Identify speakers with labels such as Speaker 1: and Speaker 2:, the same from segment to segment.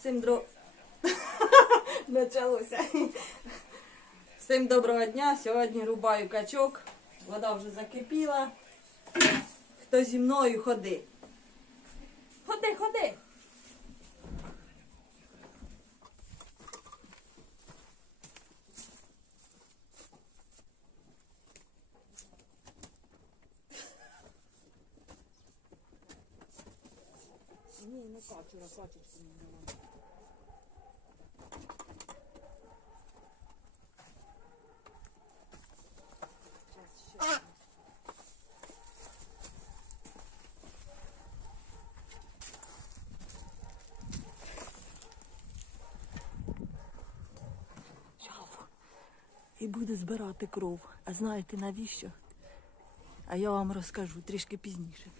Speaker 1: Всім дро... Началося. Всім доброго дня. Сьогодні рубаю качок. Вода вже закипіла. Хто зі мною ходи? Ходи, ходи.
Speaker 2: Ні, не качура, качечку не давай.
Speaker 1: І буде збирати кров. А знаєте навіщо? А я вам розкажу трішки пізніше.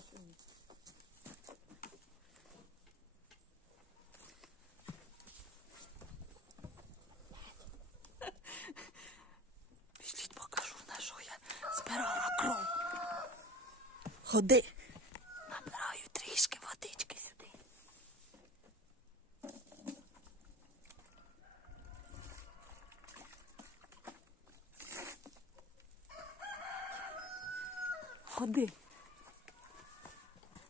Speaker 2: Що.
Speaker 1: Пішліть покажу, на що я збирала кров. Ходи. Набираю трішки водички сюди. Ходи.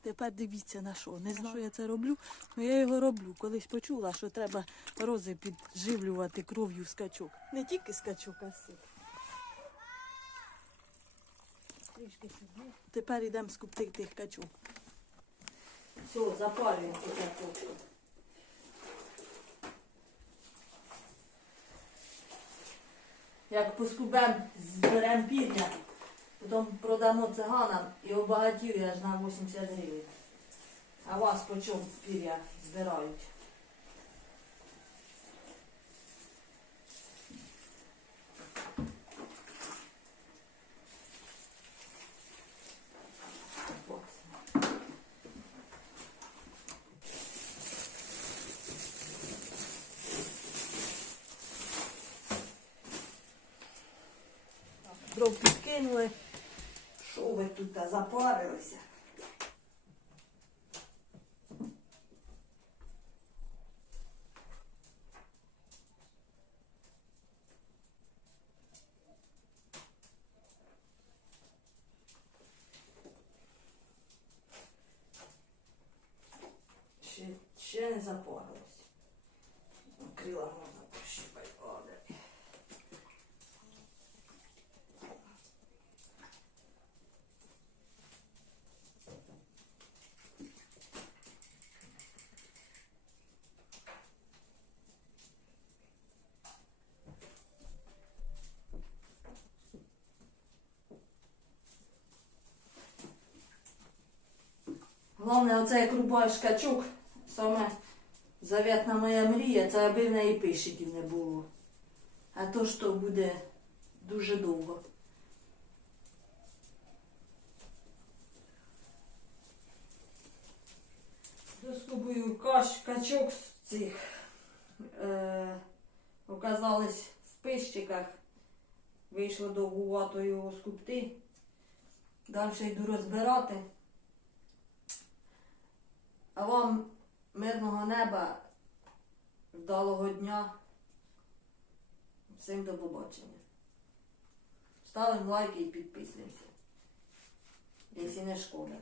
Speaker 1: Тепер дивіться на що. Не знаю, що я це роблю, але я його роблю. Колись почула, що треба рози підживлювати кров'ю скачок. Не тільки скачок, а все.
Speaker 2: Трішки сюди.
Speaker 1: Тепер йдемо скупти тих качок. Все, запалюємо картошку. Як поскубемо, зберемо пір'я, потім продамо циганам і обагатію аж на 80 гривень. А вас по чому пір'я збирають? Дров підкинули. Що ви тут запарилися? Ще, не запарилось. Крила Головне, оце як рубаєш качок, саме заветна моя мрія, це аби в неї пишиків не було. А то що буде дуже довго. Доскубую каш, качок з цих е, оказались в пищиках. Вийшло довгувато його скупти. Далі йду розбирати. А вам мирного неба, вдалого дня. Всім до побачення. Ставимо лайки і підписуємося. Якщо не шкода.